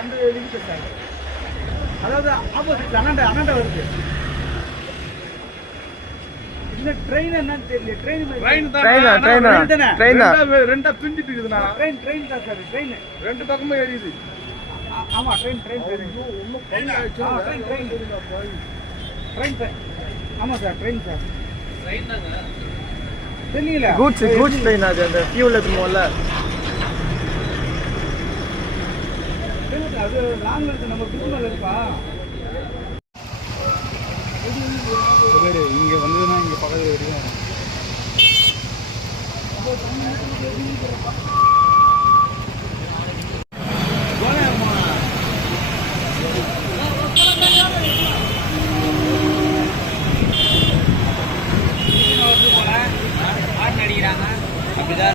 அந்த limit sir. அதாவது ஆப்போசிட்ல அண்ணாண்ட வருது. இந்த ட்ரெயின் என்னன்னு தெரியல. ட்ரெயின் ரெண்டா பிஞ்சிட்டு இருக்குதுண்ணா. ட்ரெயின் தான் சார். ட்ரெயின் ரெண்டு பக்கமும் எரியுது. ஆமா ட்ரெயின் சார். ஆமா சார் ட்ரெயின் சார். தெரியல. கூட்ஸ் ட்ரெயின் அது அந்த ஃபியூல் இருக்குமோல. அது லாங்ல இருக்கு. நம்ம பிரிட்ஜ் இருக்கா? இங்க வந்ததுன்னா இங்க பக்கத்துல வரைக்கும்